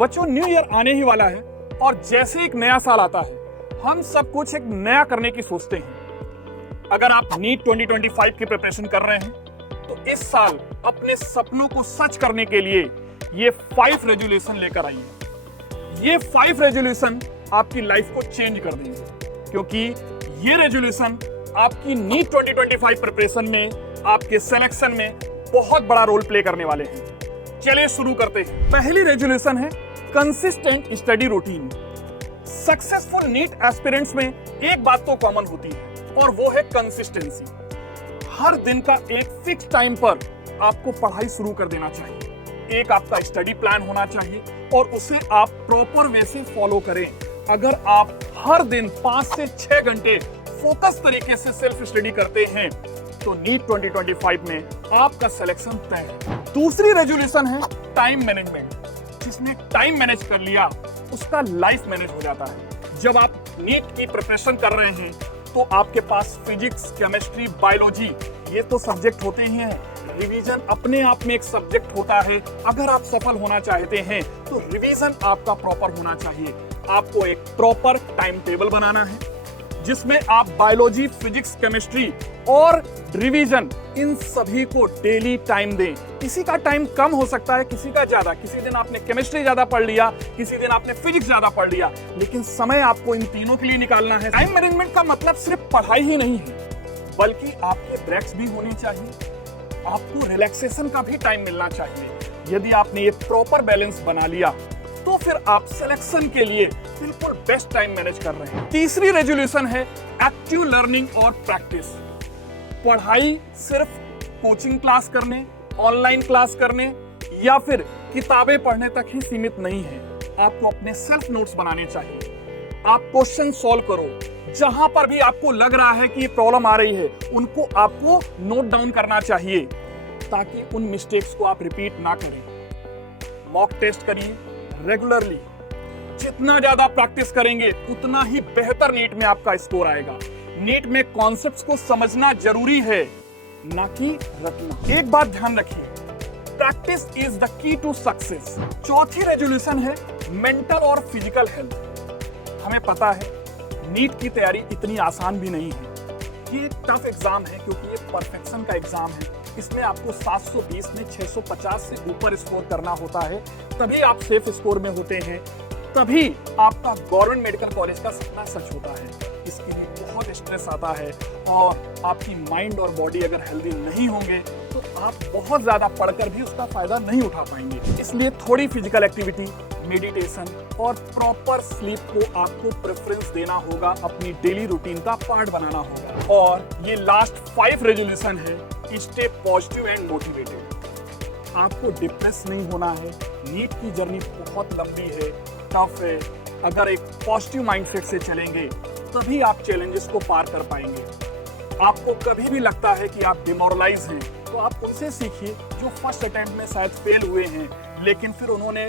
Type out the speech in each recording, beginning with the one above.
बच्चों, new year आने ही वाला है और जैसे एक नया साल आता है हम सब कुछ एक नया करने की सोचते हैं। अगर आप नीट 2025 की प्रिपरेशन कर रहे हैं तो इस साल अपने सपनों को सच करने के लिए ये 5 रेजोल्यूशन लेकर आइए। ये 5 रेजोल्यूशन आपकी लाइफ को चेंज कर देंगे, क्योंकि ये रेजोल्यूशन आपकी नीट 2025 प्रिपरेशन में, आपके सिलेक्शन में बहुत बड़ा रोल प्ले करने वाले हैं। चलिए शुरू करते हैं। पहली रेजोल्यूशन है consistent study routine. Successful NEET aspirants में एक बात तो कॉमन होती है और वो है कंसिस्टेंसी। हर दिन का एक फिक्स टाइम पर आपको पढ़ाई शुरू कर देना चाहिए। एक आपका स्टडी प्लान होना चाहिए और उसे आप प्रॉपर वे से फॉलो करें। अगर आप हर दिन 5 से 6 घंटे फोकस तरीके से सेल्फ स्टडी करते हैं तो नीट 2025 में आपका सिलेक्शन तय है। दूसरी रेजोल्यूशन है टाइम मैनेजमेंट। जिसने टाइम मैनेज कर लिया उसका लाइफ मैनेज हो जाता है। जब आप नीट की प्रिपरेशन कर रहे हैं तो आपके पास फिजिक्स, केमिस्ट्री, बायोलॉजी ये तो सब्जेक्ट होते ही हैं। रिवीजन अपने आप में एक सब्जेक्ट होता है। अगर आप सफल होना चाहते हैं तो रिवीजन आपका प्रॉपर होना चाहिए। आपको एक प्रॉपर टाइम टेबल बनाना है जिसमें आप बायोलॉजी, फिजिक्स, केमिस्ट्री और रिवीजन इन सभी को डेली टाइम दें। किसी का टाइम कम हो सकता है, किसी का ज्यादा। किसी दिन आपने केमिस्ट्री ज्यादा पढ़ लिया, किसी दिन आपने फिजिक्स ज्यादा पढ़ लिया, लेकिन समय आपको इन तीनों के लिए निकालना है। टाइम मैनेजमेंट का मतलब सिर्फ पढ़ाई ही नहीं है, बल्कि आपके ब्रेक्स भी होने चाहिए। आपको रिलैक्सेशन का भी टाइम मिलना चाहिए। यदि आपने ये प्रॉपर बैलेंस बना लिया तो फिर आप सिलेक्शन के लिए बिल्कुल बेस्ट टाइम मैनेज कर रहे हैं। तीसरी रेजोल्यूशन है एक्टिव लर्निंग और प्रैक्टिस। पढ़ाई सिर्फ कोचिंग क्लास करने, ऑनलाइन क्लास करने या फिर किताबें पढ़ने तक ही सीमित नहीं है। आपको अपने सेल्फ नोट्स बनाने चाहिए। आप क्वेश्चन सॉल्व करो। जहां पर भी आपको लग रहा है कि प्रॉब्लम आ रही है उनको आपको नोट डाउन करना चाहिए ताकि उन मिस्टेक्स को आप रिपीट ना करें। मॉक टेस्ट करिए रेगुलरली। जितना ज्यादा प्रैक्टिस करेंगे उतना ही बेहतर नीट में आपका स्कोर आएगा। नीट में कॉन्सेप्ट्स को समझना जरूरी है, ना कि रटना। एक बात ध्यान रखिए, practice is the key to success. चौथी रेजोल्यूशन है मेंटल और फिजिकल हेल्थ। हमें पता है नीट की तैयारी इतनी आसान भी नहीं है। ये टफ एग्जाम है क्योंकि ये परफेक्शन का एग्जाम है। इसमें आपको 720 में 650 से ऊपर स्कोर करना होता है, तभी आप सेफ स्कोर में होते हैं, तभी आपका गवर्नमेंट मेडिकल कॉलेज का सपना सच होता है। इसके लिए बहुत स्ट्रेस आता है और आपकी माइंड और बॉडी अगर हेल्दी नहीं होंगे तो आप बहुत ज्यादा पढ़कर भी उसका फायदा नहीं उठा पाएंगे। इसलिए थोड़ी फिजिकल एक्टिविटी, मेडिटेशन और प्रॉपर स्लीप को आपको प्रेफरेंस देना होगा, अपनी डेली रूटीन का पार्ट बनाना होगा। और ये लास्ट 5 रेजोल्यूशन है, स्टे पॉजिटिव एंड मोटिवेटेड। आपको डिप्रेस नहीं होना है। नीट की जर्नी बहुत लंबी है, टफ है। अगर एक पॉजिटिव माइंडसेट से चलेंगे तभी आप चैलेंजेस को पार कर पाएंगे। आपको कभी भी लगता है कि आप डिमोरलाइज हैं तो आप उनसे सीखिए जो फर्स्ट अटेम्प्ट में शायद फेल हुए हैं, लेकिन फिर उन्होंने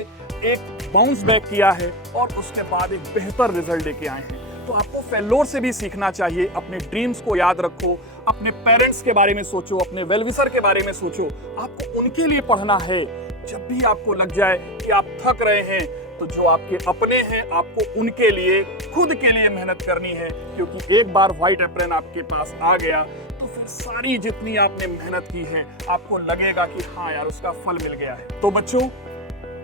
एक बाउंस बैक किया है और उसके बाद एक बेहतर रिजल्ट लेके आए हैं। तो आपको फेलोर से भी सीखना चाहिए। अपने ड्रीम्स को याद रखो, अपने पेरेंट्स के बारे में सोचो, अपने वेलविशर के बारे में सोचो। आपको उनके लिए पढ़ना है। जब भी आपको लग जाए कि आप थक रहे हैं तो जो आपके अपने हैं आपको उनके लिए, खुद के लिए मेहनत करनी है, क्योंकि एक बार व्हाइट एप्रन आपके पास आ गया तो फिर सारी जितनी आपने मेहनत की है आपको लगेगा कि हाँ यार उसका फल मिल गया है। तो बच्चों,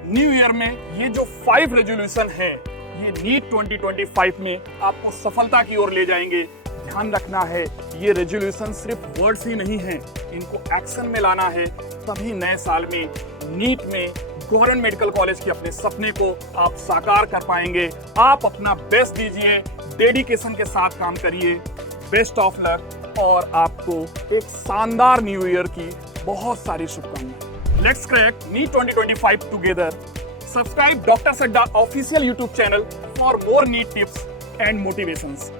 न्यू ईयर में ये जो 5 रेजोल्यूशन है ये नीट 2025 में आपको सफलता की ओर ले जाएंगे। ध्यान रखना है ये रेजोल्यूशन सिर्फ वर्ड्स ही नहीं है, इनको एक्शन में लाना है, तभी नए साल में नीट में गवर्नमेंट मेडिकल कॉलेज के अपने सपने को आप साकार कर पाएंगे। आप अपना बेस्ट दीजिए, डेडिकेशन के साथ काम करिए। बेस्ट ऑफ लक और आपको एक शानदार न्यू ईयर की बहुत सारी शुभकामनाएं। Let's crack NEET 2025 together. Subscribe Dr. Sadda official YouTube channel for more NEET tips and motivations.